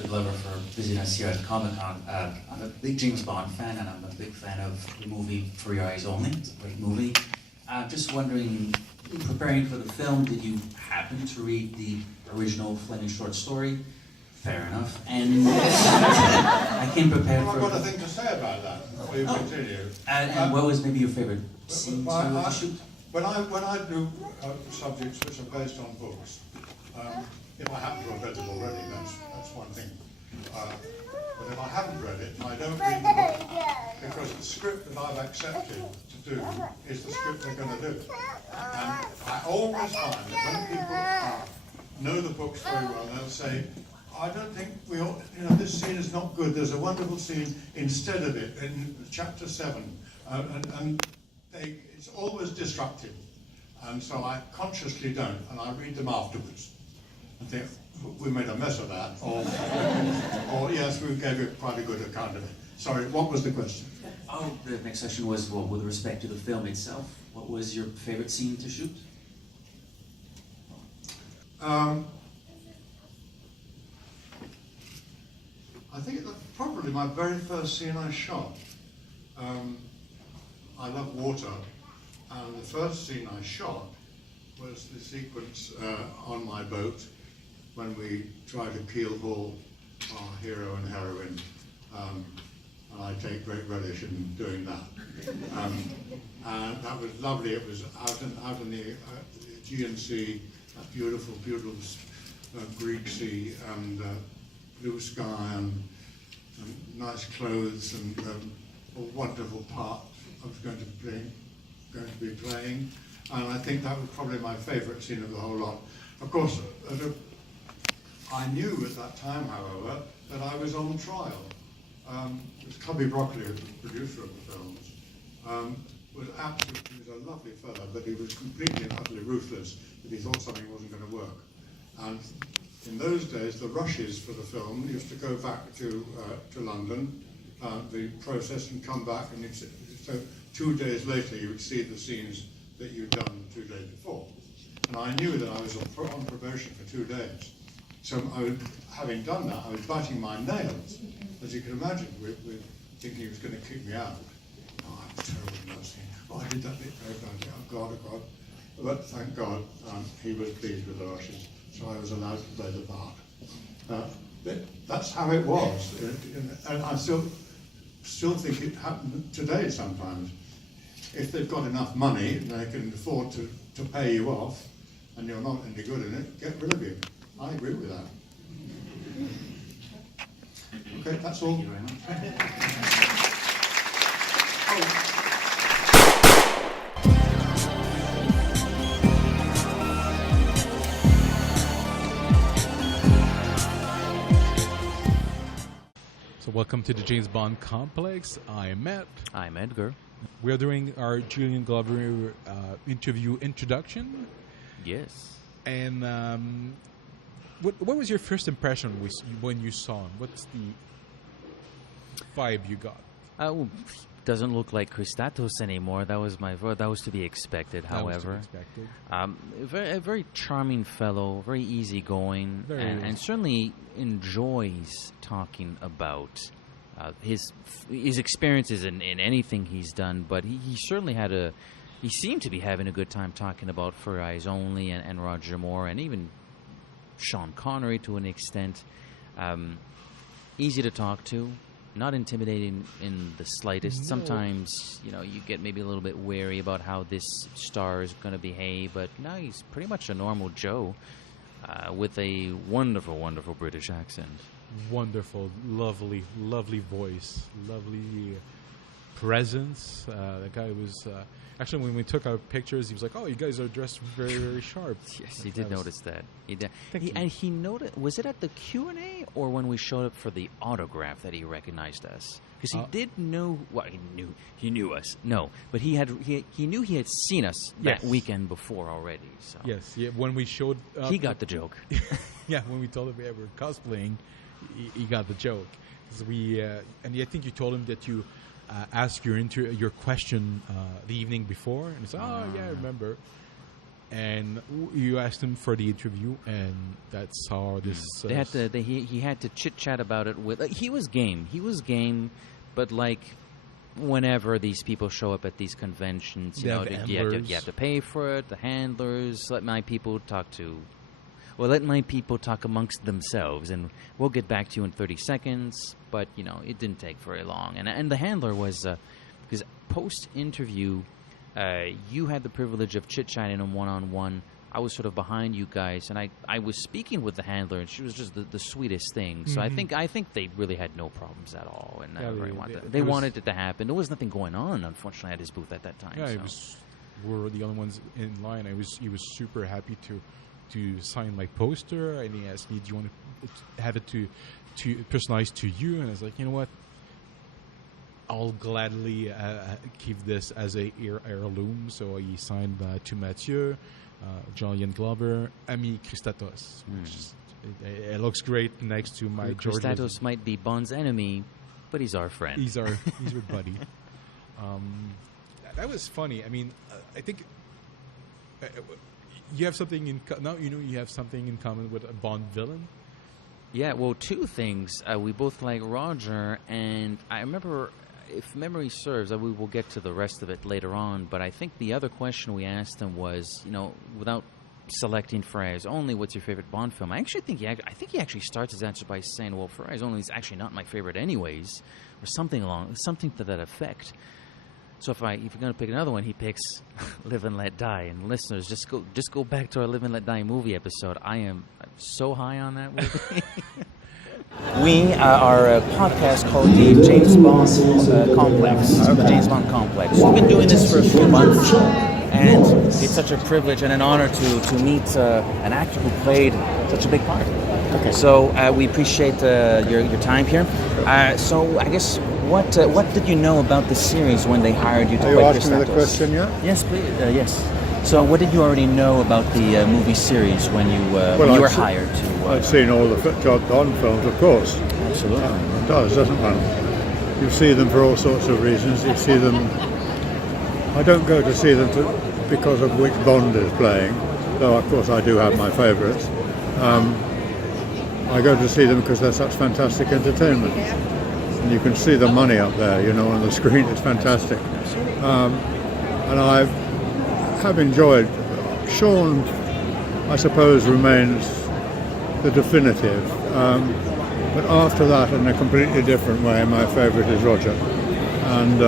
Mr. Glover, for visiting us here at Comic Con. I'm a big James Bond fan, and I'm a big fan of the movie For Your Eyes Only. It's a great movie. I'm just wondering, in preparing for the film, did you happen to read the original Fleming short story? Fair enough. And I came prepared well, for... I've got a thing to say about that before you continue. And what was maybe your favorite scene to shoot? When I do subjects which are based on books, if I happen to have read it already, that's one thing. But if I haven't read it, I don't read the book, because the script that I've accepted to do is the script they're going to do. And I always find that when people know the books very well, they'll say, I don't think we ought, this scene is not good. There's a wonderful scene instead of it in chapter 7. It's always disruptive. And so I consciously don't, and I read them afterwards. And think, we made a mess of that, or yes, we gave you quite a good account of it. Sorry, what was the question? Oh, the next question was, well, with respect to the film itself, what was your favorite scene to shoot? I think that's probably my very first scene I shot. I love water, and the first scene I shot was the sequence on my boat when we tried to keel haul our hero and heroine, and I take great relish in doing that. And that was lovely. It was out in the Aegean Sea, that beautiful, beautiful Greek sea, and blue sky, and nice clothes, and a wonderful part I was going to be playing. And I think that was probably my favourite scene of the whole lot. Of course, I knew at that time, however, that I was on trial. It was Cubby Broccoli, who was the producer of the films, he was a lovely fellow, but he was completely and utterly ruthless if he thought something wasn't going to work. And in those days, the rushes for the film used to go back to London, the process, and come back, and so 2 days later you would see the scenes that you'd done 2 days before. And I knew that I was on probation for 2 days. So having done that, I was biting my nails, as you can imagine, with thinking he was going to kick me out. Oh, I was terrible in that scene. Oh, I did that bit very badly. Oh God. But thank God, he was pleased with the rushes, so I was allowed to play the part. That's how it was, and I still think it happens today sometimes. If they've got enough money and they can afford to pay you off, and you're not any good in it, get rid of you. I agree with that. Okay, that's all. Thank you very much. So welcome to the James Bond Complex. I'm Matt. I'm Edgar. We are doing our Julien Glover interview introduction. Yes. And what was your first impression when you saw him? What's the vibe you got? Doesn't look like Kristatos anymore. That was to be expected. However, a very charming fellow, very easygoing, and certainly enjoys talking about his experiences in anything he's done. But he certainly he seemed to be having a good time talking about For Your Eyes Only and Roger Moore, and even Sean Connery to an extent. Easy to talk to. Not intimidating in the slightest. No. Sometimes, you get maybe a little bit wary about how this star is going to behave, but no, he's pretty much a normal Joe with a wonderful, wonderful British accent. Wonderful, lovely, lovely voice, lovely presence. The guy was... actually, when we took our pictures, he was like, "Oh, you guys are dressed very, very sharp." Yes, he did notice that. He did. And he noticed. Was it at the Q&A or when we showed up for the autograph that he recognized us? Because he did know. Well, he knew us. No, but he knew he had seen us that weekend before already. So yes, yeah. When we showed, he got the joke. Yeah, when we told him we were cosplaying, he got the joke. And I think you told him that you. Ask your question the evening before, and he said, "Oh yeah, I remember." and you asked him for the interview, and that's how this. He had to chit chat about it with. He was game. He was game, but like, whenever these people show up at these conventions, you have to pay for it. The handlers, let my people talk amongst themselves, and we'll get back to you in 30 seconds. But it didn't take very long, and the handler was because post-interview. You had the privilege of chit-chatting him one-on-one. I was sort of behind you guys, and I was speaking with the handler, and she was just the sweetest thing. So I think they really had no problems at all, and they wanted it to happen. There was nothing going on, unfortunately, at his booth at that time. Yeah, we're the only ones in line. He was super happy to sign my poster, and he asked me, "Do you want to have it to personalized to you?" And I was like, you know what? I'll gladly keep this as a heirloom. So he signed to Mathieu, Julien Glover, Ami Kristatos. It looks great next to my George. Kristatos might be Bond's enemy, but he's our friend. He's our buddy. That was funny. I mean, I think you have something in now. You have something in common with a Bond villain. Yeah, well, two things. We both like Roger, and I remember. If memory serves, we will get to the rest of it later on, but I think the other question we asked him was, without selecting for Eyes Only, what's your favorite Bond film? I think he actually starts his answer by saying, well, For Eyes Only is actually not my favorite anyways, or something to that effect. So if you're going to pick another one, he picks Live and Let Die. And listeners, just go back to our Live and Let Die movie episode. I'm so high on that movie. We are a podcast called the James Bond Complex. The James Bond Complex. We've been doing this for a few months, and it's such a privilege and an honor to meet an actor who played such a big part. Okay. So we appreciate your time here. So I guess what did you know about the series when they hired you to play Kristatos? Are you asking me the question yet? Yes, please. Yes. So what did you already know about the movie series when you were hired to... I'd seen all the John Bond films, of course. Absolutely. It does, doesn't it? You see them for all sorts of reasons. You see them... I don't go to see them because of which Bond is playing, though of course I do have my favourites. I go to see them because they're such fantastic entertainment. And you can see the money up there, on the screen. It's fantastic. And I have enjoyed. Sean, I suppose, remains the definitive. But after that, in a completely different way, my favourite is Roger. And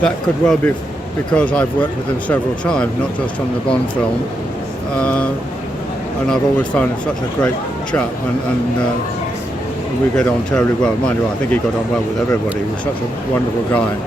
that could well be because I've worked with him several times, not just on the Bond film. And I've always found him such a great chap, and we get on terribly well. Mind you, I think he got on well with everybody. He was such a wonderful guy.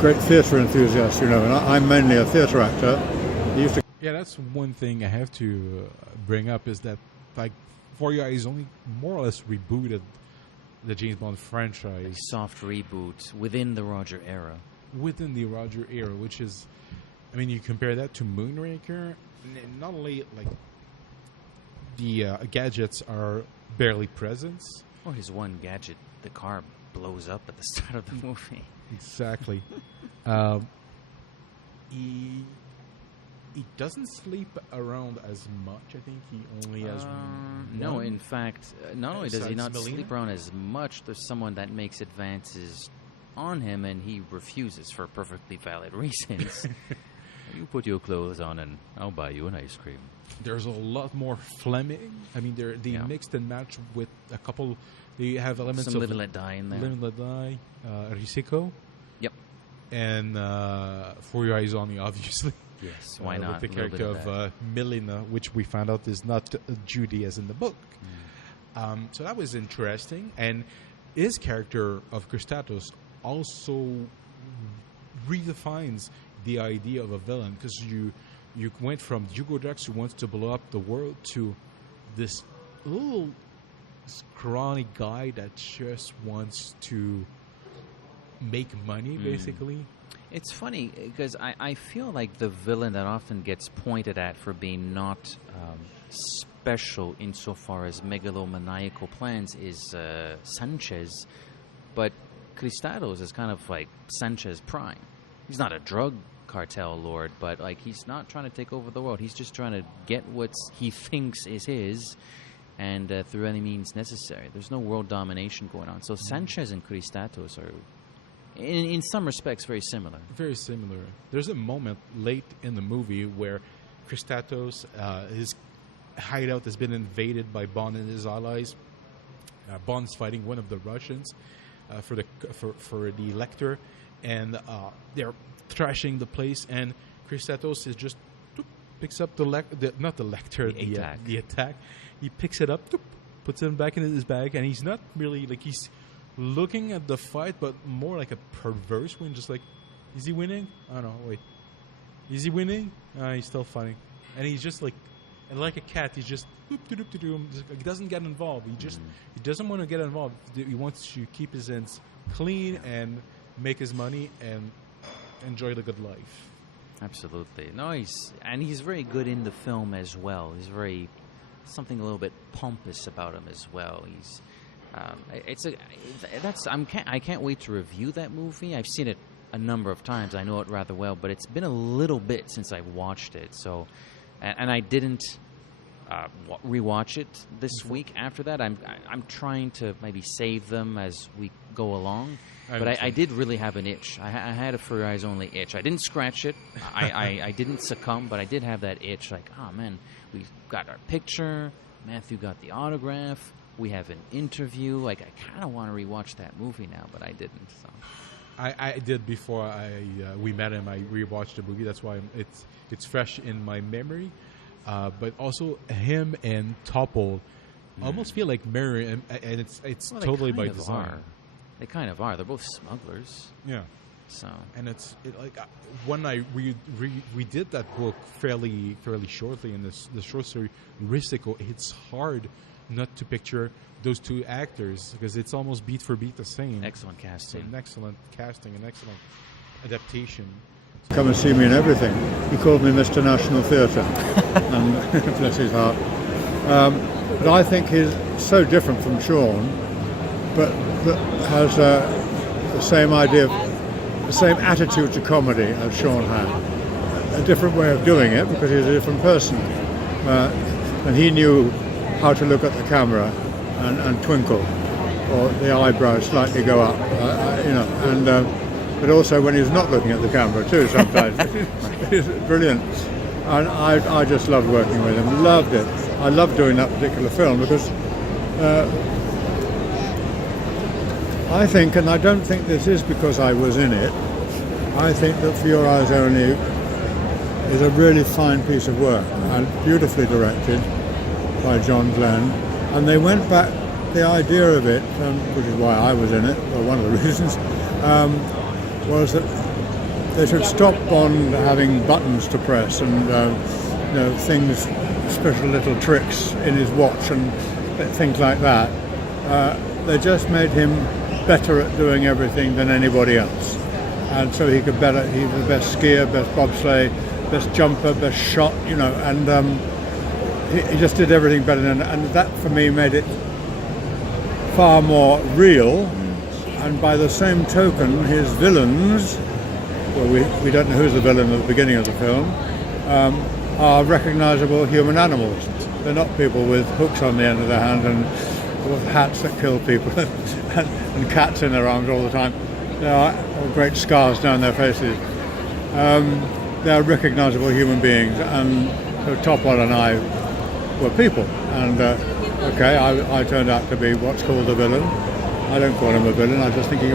Great theatre enthusiast, and I'm mainly a theatre actor. Yeah, that's one thing I have to bring up is that, like, For Your Eyes Only more or less rebooted the James Bond franchise. A soft reboot within the Roger era. Within the Roger era, which is, I mean, you compare that to Moonraker, not only, like, the gadgets are barely present. Or his one gadget, the car blows up at the start of the movie. Exactly. He doesn't sleep around as much. I think he only has no, in fact, not only does he not sleep around as much, there's someone that makes advances on him and he refuses for perfectly valid reasons. You put your clothes on and I'll buy you an ice cream. There's a lot more Fleming. I mean, they mixed and matched with a couple. They have elements some of Live and Let Die in there. Live and Let Die, Risico. Yep. And For Your Eyes Only, obviously. Yes, why not? With the character of Milena, which we found out is not Judy as in the book. So that was interesting. And his character of Kristatos also redefines the idea of a villain, because you went from Hugo Drax, who wants to blow up the world, to this little scrawny guy that just wants to make money, basically. It's funny because I feel like the villain that often gets pointed at for being not special insofar as megalomaniacal plans is Sanchez, but Kristatos is kind of like Sanchez Prime. He's not a drug cartel lord, but like he's not trying to take over the world. He's just trying to get what he thinks is his, and through any means necessary. There's no world domination going on. So Sanchez and Kristatos are, in some respects, very similar. Very similar. There's a moment late in the movie where Kristatos, his hideout has been invaded by Bond and his allies. Bond's fighting one of the Russians for the Lecter, and they're trashing the place. And Kristatos is just picks up the attack. He picks it up, puts it back in his bag, and he's not really like he's looking at the fight, but more like a perverse win. Just like, is he winning? I don't know. Wait, is he winning? He's still fighting, and he's just like a cat. He's just he doesn't get involved. He doesn't want to get involved. He wants to keep his ends clean and make his money and enjoy the good life. Absolutely. No, he's very good in the film as well. He's very something a little bit pompous about him as well. He's I can't wait to review that movie. I've seen it a number of times. I know it rather well, but it's been a little bit since I watched it. So, and I didn't rewatch it this week. After that, I'm trying to maybe save them as we go along. But I did really have an itch. I had a For Your Eyes Only itch. I didn't scratch it. I didn't succumb, but I did have that itch. Like, oh man, we got our picture. Matthew got the autograph. We have an interview. Like, I kind of want to rewatch that movie now, but I didn't. So. I did before we met him. I rewatched the movie. That's why it's fresh in my memory. But also him and Topol almost feel like mirror, and it's totally by design. They kind of are. They're both smugglers. Yeah. So. And when I we did that book fairly shortly in the short story Risico, it's hard not to picture those two actors because it's almost beat for beat the same. Excellent casting. An excellent casting, an excellent adaptation. Come and see me in everything. He called me Mr. National Theatre, and bless his heart. But I think he's so different from Sean, but has the same idea, the same attitude to comedy as Sean had. A different way of doing it because he's a different person, and he knew how to look at the camera and twinkle, or the eyebrows slightly go up, and but also when he's not looking at the camera too sometimes. It's brilliant, and I just loved working with him, loved it. I loved doing that particular film because I think, and I don't think this is because I was in it, I think that For Your Eyes Only is a really fine piece of work and beautifully directed by John Glenn, and they went back, the idea of it, which is why I was in it, or one of the reasons, was that they should stop Bond having buttons to press and things, special little tricks in his watch and things like that. They just made him better at doing everything than anybody else, and so he was the best skier, best bobsleigh, best jumper, best shot, and he just did everything better, and that for me made it far more real. And by the same token, his villains, well, we don't know who's the villain at the beginning of the film, are recognisable human animals. They're not people with hooks on the end of their hand and with hats that kill people and cats in their arms all the time. They are great scars down their faces. They are recognisable human beings, and so Topol and I were people. And I turned out to be what's called a villain. I don't call him a villain. I just think he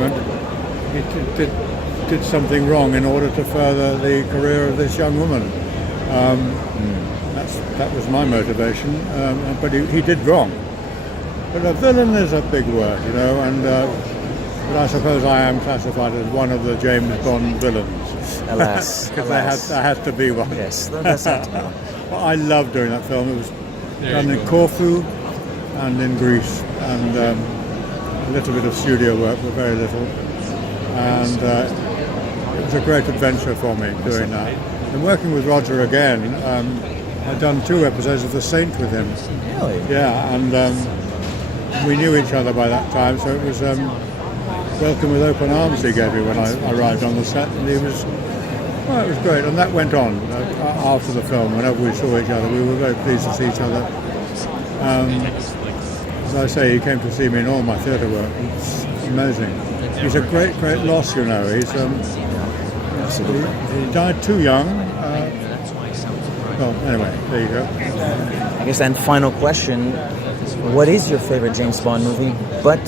did something wrong in order to further the career of this young woman. That was my motivation. But he did wrong. But a villain is a big word, but I suppose I am classified as one of the James Bond villains. Alas. Because there has to be one. Yes, that's not one. Well, I loved doing that film. It was done in Corfu and in Greece, and a little bit of studio work, but very little. And it was a great adventure for me doing that. And working with Roger again, I'd done 2 episodes of The Saint with him. Really? Yeah, and we knew each other by that time, so it was welcome with open arms he gave me when I arrived on the set, and he was Well, it was great, and that went on after the film. Whenever we saw each other, we were very pleased to see each other. As I say, he came to see me in all my theatre work. It's amazing. He's a great, great loss, you know. He died too young. Well, anyway, there you go. I guess then, final question: what is your favorite James Bond movie? But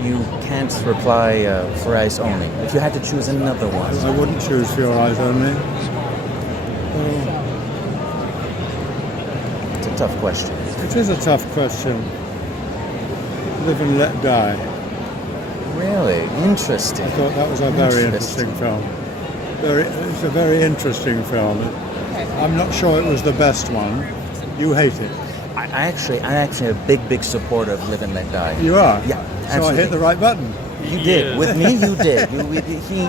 you can't reply For Eyes Only. If you had to choose another one, I wouldn't choose For Your Eyes Only. It's a tough question. It is a tough question. Live and Let Die. Really interesting. I thought that was a very interesting film. It's a very interesting film. I'm not sure it was the best one. You hate it. I actually a big supporter of Live and Let Die. You are? Yeah, so absolutely. I hit the right button. You did. With me, you did.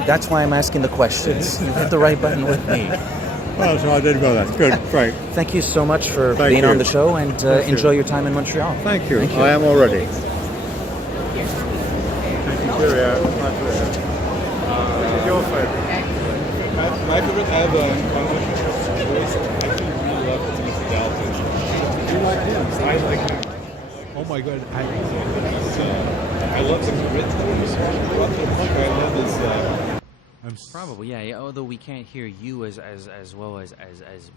That's why I'm asking the questions. You hit the right button with me. Well, so I did well then. Good, great. Thank you so much for being on the show, and enjoy your time in Montreal. Thank you. I am already. Cheerio. My pleasure. This is your favourite. My favourite, I have a voice. I actually really love Timothy Dalton. You like him? I like him. Oh my god, I love the grit voice. What the fuck? I love this. Probably, yeah. Although we can't hear you as well as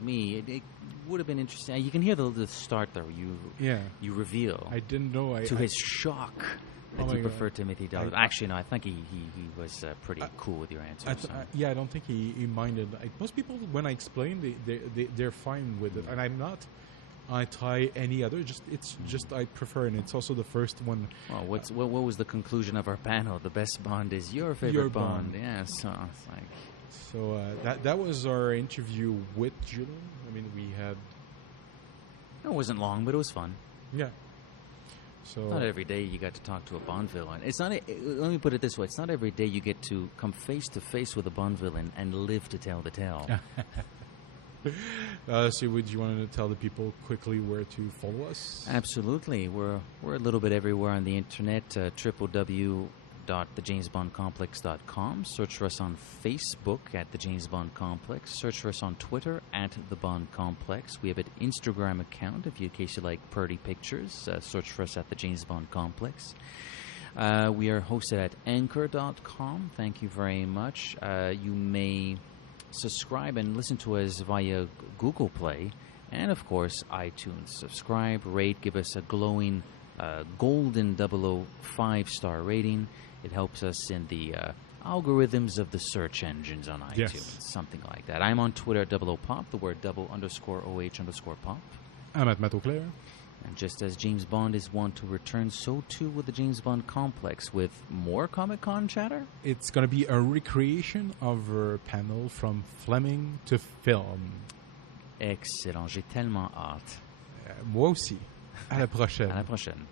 me, it would have been interesting. You can hear the start there. You reveal. I didn't know. His shock. That you prefer Timothy Dalton. Actually, no, I think he was pretty cool with your answer. I don't think he minded. Most people, when I explain, they're fine with it, and I'm not anti any other. It's just I prefer, and it's also the first one. Well, what was the conclusion of our panel? The best Bond is your favorite Bond. Yeah, so it's like. So that was our interview with Julien. I mean, we had. It wasn't long, but it was fun. Yeah. So not every day you got to talk to a Bond villain. It's not. Let me put it this way: it's not every day you get to come face to face with a Bond villain and live to tell the tale. So, would you want to tell the people quickly where to follow us? Absolutely, we're a little bit everywhere on the internet. www.thejamesbondcomplex.com. Search for us on Facebook at The James Bond Complex. Search for us on Twitter at The Bond Complex. We have an Instagram account in case you like pretty pictures. Search for us at The James Bond Complex. We are hosted at anchor.com. Thank you very much. You may subscribe and listen to us via Google Play and, of course, iTunes. Subscribe, rate, give us a glowing golden 005-star rating. It helps us in the algorithms of the search engines on iTunes, something like that. I'm on Twitter at @00pop, the word _OH_pop. I'm at Matt Claire. And just as James Bond is one to return, so too with the James Bond Complex with more Comic Con chatter. It's going to be a recreation of our panel from Fleming to film. Excellent, j'ai tellement hâte. Moi aussi. À la prochaine. À la prochaine.